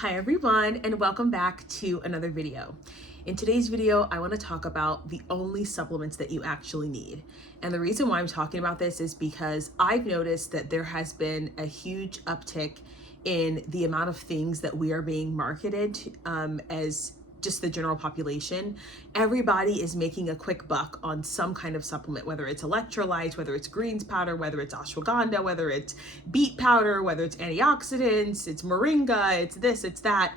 Hi everyone, and welcome back to another video. In today's video, I want to talk about the only supplements that you actually need. And the reason why I'm talking about this is because I've noticed that there has been a huge uptick in the amount of things that we are being marketed as just the general population. Everybody is making a quick buck on some kind of supplement, whether it's electrolytes, whether it's greens powder, whether it's ashwagandha, whether it's beet powder, whether it's antioxidants, it's moringa, it's this, it's that.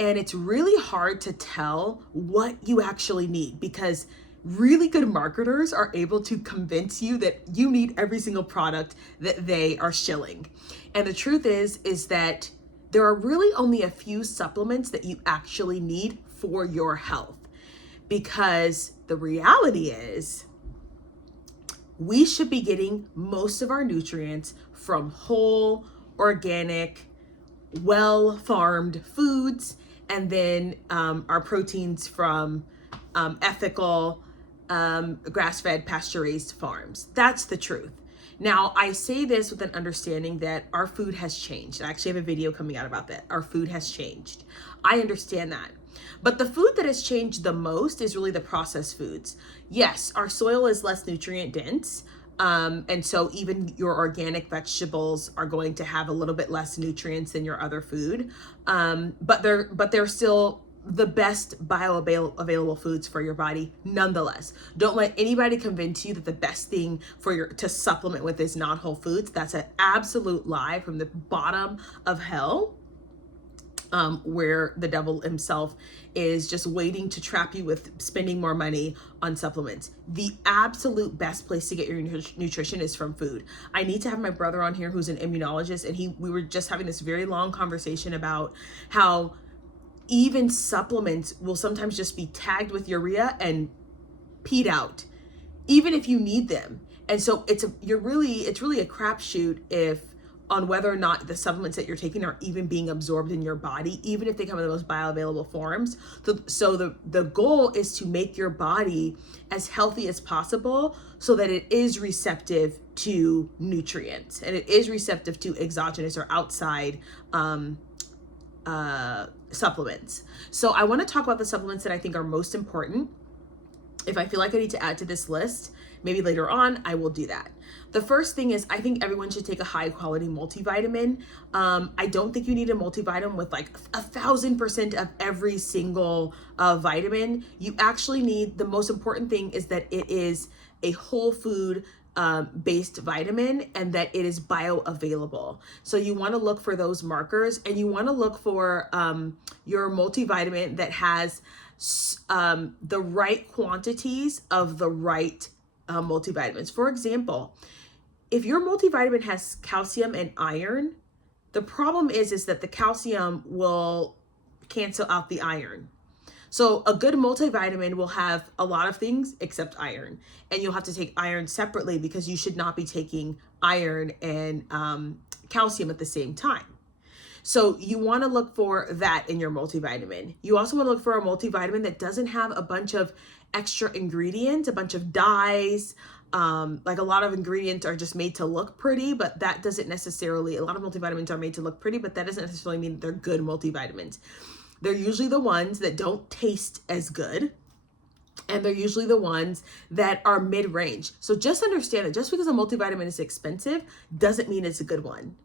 And it's really hard to tell what you actually need because really good marketers are able to convince you that you need every single product that they are shilling. And the truth is that there are really only a few supplements that you actually need for your health, because the reality is we should be getting most of our nutrients from whole, organic, well-farmed foods, and then our proteins from ethical, grass-fed, pasture-raised farms. That's the truth. Now, I say this with an understanding that our food has changed. I actually have a video coming out about that. Our food has changed. I understand that. But the food that has changed the most is really the processed foods. Yes, our soil is less nutrient dense. And so even your organic vegetables are going to have a little bit less nutrients than your other food. But they're still the best bioavailable foods for your body nonetheless. Don't let anybody convince you that the best thing to supplement with is not whole foods. That's an absolute lie from the bottom of hell. Where the devil himself is just waiting to trap you with spending more money on supplements. The absolute best place to get your nutrition is from food. I need to have my brother on here who's an immunologist, and we were just having this very long conversation about how even supplements will sometimes just be tagged with urea and peed out, even if you need them. And so it's really a crapshoot on whether or not the supplements that you're taking are even being absorbed in your body, even if they come in the most bioavailable forms. So the goal is to make your body as healthy as possible so that it is receptive to nutrients and it is receptive to exogenous or outside supplements. So I want to talk about the supplements that I think are most important. If I feel like I need to add to this list, maybe later on, I will do that. The first thing is I think everyone should take a high quality multivitamin. I don't think you need a multivitamin with like 1,000% of every single vitamin. You actually need, the most important thing is that it is a whole food based vitamin and that it is bioavailable. So you want to look for those markers, and you want to look for your multivitamin that has the right quantities of the right multivitamins. For example, if your multivitamin has calcium and iron, the problem is that the calcium will cancel out the iron. So a good multivitamin will have a lot of things except iron, and you'll have to take iron separately because you should not be taking iron and calcium at the same time. So you want to look for that in your multivitamin. You also want to look for a multivitamin that doesn't have a bunch of extra ingredients, a bunch of dyes. Like a lot of ingredients are just made to look pretty, but that doesn't necessarily, a lot of multivitamins are made to look pretty, but that doesn't necessarily mean that they're good multivitamins. They're usually the ones that don't taste as good, and they're usually the ones that are mid-range. So just understand that just because a multivitamin is expensive doesn't mean it's a good one.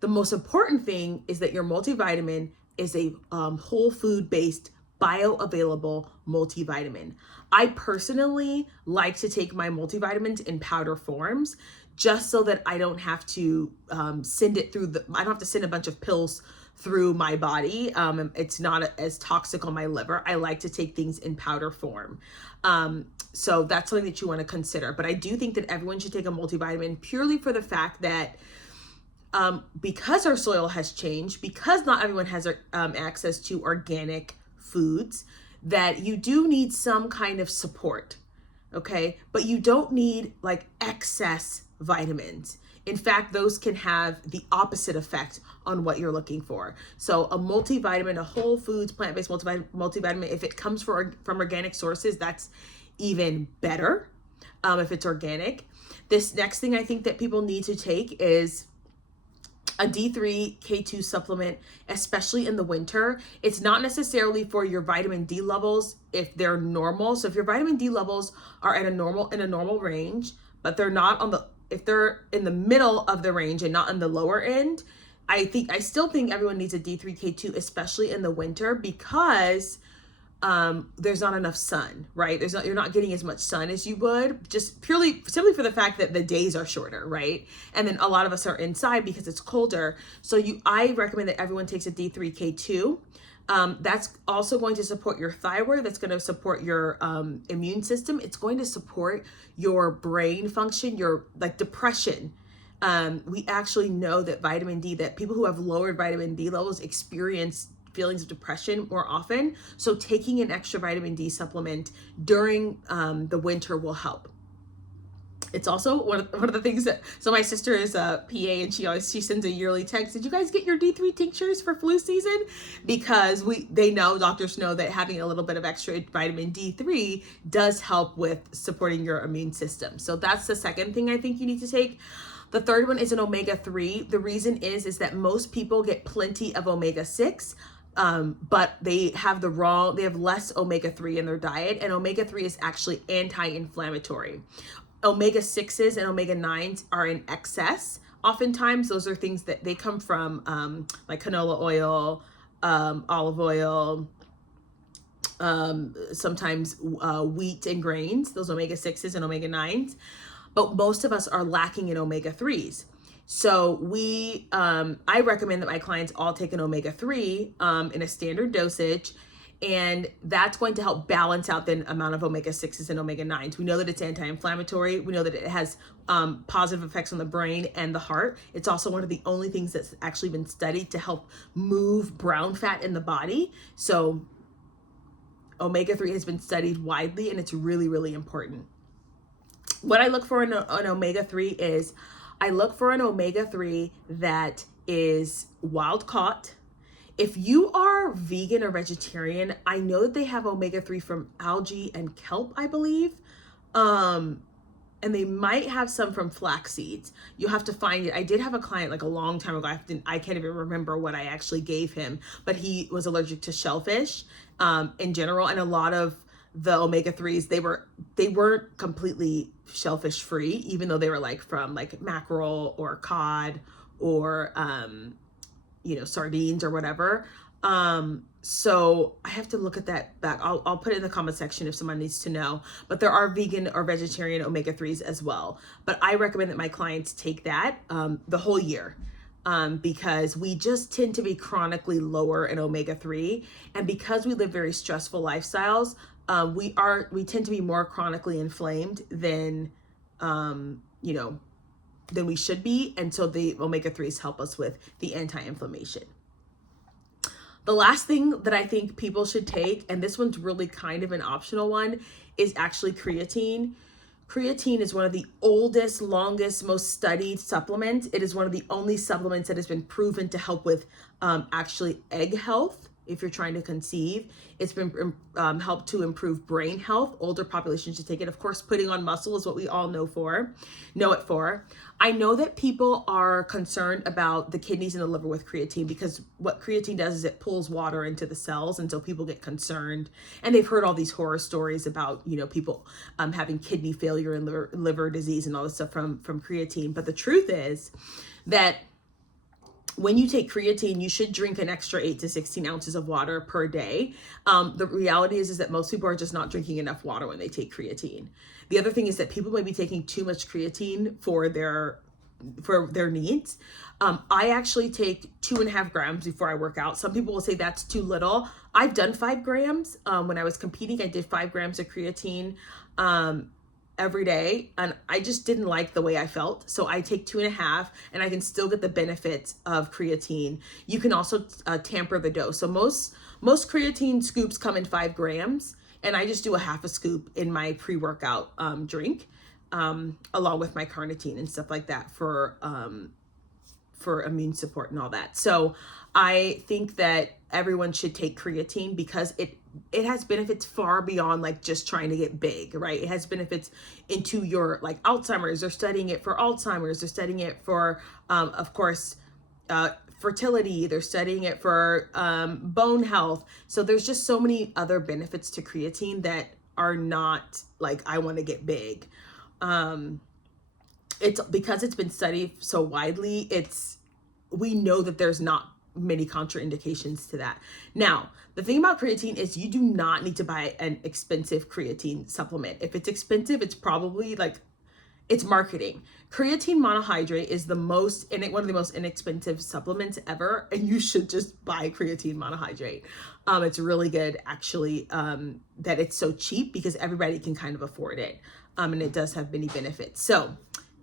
The most important thing is that your multivitamin is a whole food based bioavailable multivitamin. I personally like to take my multivitamins in powder forms just so that I don't have to send it through I don't have to send a bunch of pills through my body. It's not as toxic on my liver. I like to take things in powder form. So that's something that you want to consider. But I do think that everyone should take a multivitamin purely for the fact that because our soil has changed, because not everyone has access to organic foods, that you do need some kind of support, okay? But you don't need like excess vitamins. In fact, those can have the opposite effect on what you're looking for. So a multivitamin, a whole foods, plant-based multivitamin, if it comes from organic sources, that's even better if it's organic. This next thing I think that people need to take is a D3 K2 supplement, especially in the winter. It's not necessarily for your vitamin D levels if they're normal. So if your vitamin D levels are at a normal range, but they're not on the, if they're in the middle of the range and not on the lower end, I still think everyone needs a D3 K2, especially in the winter, because there's not enough sun, right? You're not getting as much sun as you would, just simply for the fact that the days are shorter, right? And then a lot of us are inside because it's colder. So I recommend that everyone takes a D3 K2. That's also going to support your thyroid. That's going to support your immune system. It's going to support your brain function, your like depression. We actually know that vitamin D, that people who have lowered vitamin D levels experience feelings of depression more often. So taking an extra vitamin D supplement during the winter will help. It's also one of the things that, so my sister is a PA and she sends a yearly text. Did you guys get your D3 tinctures for flu season? Because doctors know that having a little bit of extra vitamin D3 does help with supporting your immune system. So that's the second thing I think you need to take. The third one is an omega-3. The reason is that most people get plenty of omega-6, but they have less omega-3 in their diet, and omega-3 is actually anti-inflammatory. Omega-6s and omega-9s are in excess. Oftentimes, those are things that they come from like canola oil, olive oil, sometimes wheat and grains, those omega-6s and omega-9s. But most of us are lacking in omega-3s. So I recommend that my clients all take an omega-3 in a standard dosage, and that's going to help balance out the amount of omega-6s and omega-9s. We know that it's anti-inflammatory. We know that it has positive effects on the brain and the heart. It's also one of the only things that's actually been studied to help move brown fat in the body. So omega-3 has been studied widely, and it's really, really important. What I look for in an omega-3 is, I look for an omega-3 that is wild caught. If you are vegan or vegetarian, I know that they have omega-3 from algae and kelp, I believe. And they might have some from flax seeds. You'll have to find it. I did have a client like a long time ago. I can't even remember what I actually gave him, but he was allergic to shellfish in general. And a lot of the omega-3s, they weren't completely shellfish free, even though they were like from like mackerel or cod or sardines or whatever. So I have to look at that back. I'll put it in the comment section if someone needs to know, but there are vegan or vegetarian omega-3s as well. But I recommend that my clients take that the whole year. Because we just tend to be chronically lower in omega-3, and because we live very stressful lifestyles, we tend to be more chronically inflamed than we should be. And so the omega-3s help us with the anti-inflammation. The last thing that I think people should take, and this one's really kind of an optional one, is actually creatine. Creatine is one of the oldest, longest, most studied supplements. It is one of the only supplements that has been proven to help with actually egg health. If you're trying to conceive, it's been helped to improve brain health. Older populations should take it. Of course, putting on muscle is what we all know it for. I know that people are concerned about the kidneys and the liver with creatine, because what creatine does is it pulls water into the cells, and so people get concerned. And they've heard all these horror stories about people having kidney failure and liver disease and all this stuff from creatine. But the truth is that when you take creatine, you should drink an extra 8 to 16 ounces of water per day. The reality is that most people are just not drinking enough water when they take creatine. The other thing is that people may be taking too much creatine for their needs. I actually take 2.5 grams before I work out. Some people will say that's too little. I've done 5 grams. When I was competing, I did 5 grams of creatine every day, and I just didn't like the way I felt. So I take 2.5, and I can still get the benefits of creatine. You can also tamper the dose. So most creatine scoops come in 5 grams, and I just do a half a scoop in my pre-workout drink, along with my carnitine and stuff like that for immune support and all that. So I think that everyone should take creatine because it has benefits far beyond like just trying to get big, right? It has benefits into your like Alzheimer's. They're studying it for Alzheimer's. They're studying it for, of course, fertility. They're studying it for bone health. So there's just so many other benefits to creatine that are not like, I want to get big. It's because it's been studied so widely, we know that there's not many contraindications to that. Now, the thing about creatine is you do not need to buy an expensive creatine supplement. If it's expensive, it's probably like, it's marketing. Creatine monohydrate is one of the most inexpensive supplements ever, and you should just buy creatine monohydrate. It's really good, actually, that it's so cheap because everybody can kind of afford it, and it does have many benefits. So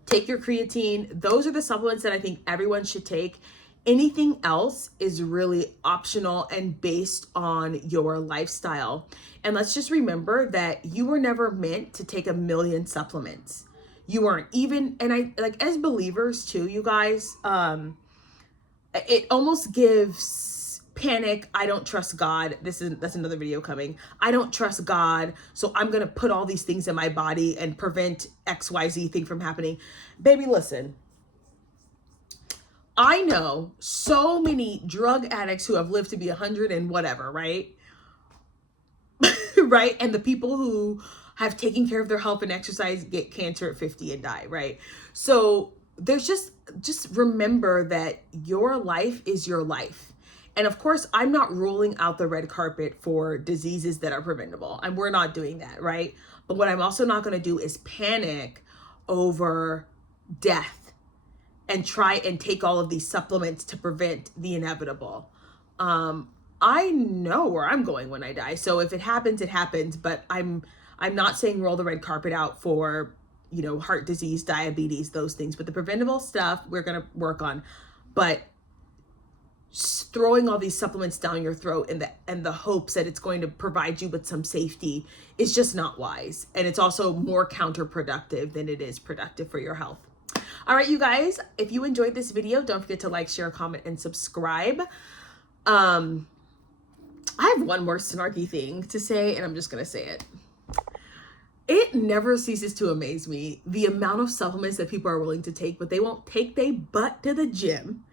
take your creatine. Those are the supplements that I think everyone should take. Anything else is really optional and based on your lifestyle. And let's just remember that you were never meant to take a million supplements. You weren't even, and I like, as believers too, you guys, it almost gives panic. I don't trust God. That's another video coming. I don't trust God, so I'm gonna put all these things in my body and prevent XYZ thing from happening. Baby, listen. I know so many drug addicts who have lived to be 100 and whatever, right? Right? And the people who have taken care of their health and exercise get cancer at 50 and die, right? So there's just remember that your life is your life. And of course, I'm not ruling out the red carpet for diseases that are preventable. And we're not doing that, right? But what I'm also not going to do is panic over death and try and take all of these supplements to prevent the inevitable. I know where I'm going when I die. So if it happens, it happens. But I'm not saying roll the red carpet out for, heart disease, diabetes, those things. But the preventable stuff we're going to work on. But throwing all these supplements down your throat in the hopes that it's going to provide you with some safety is just not wise. And it's also more counterproductive than it is productive for your health. All right, you guys, if you enjoyed this video, don't forget to like, share, comment, and subscribe. I have one more snarky thing to say, and I'm just going to say it. It never ceases to amaze me, the amount of supplements that people are willing to take, but they won't take their butt to the gym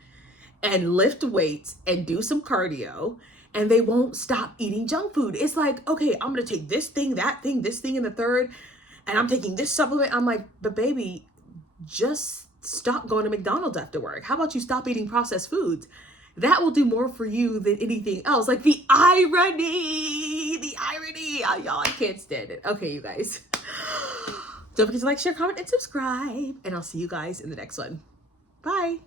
and lift weights and do some cardio, and they won't stop eating junk food. It's like, okay, I'm going to take this thing, that thing, this thing, and the third, and I'm taking this supplement. I'm like, but baby, just stop going to McDonald's after work. How about you stop eating processed foods? That will do more for you than anything else. Like the irony. Oh, y'all, I can't stand it. Okay, you guys. Don't forget to like, share, comment, and subscribe. And I'll see you guys in the next one. Bye.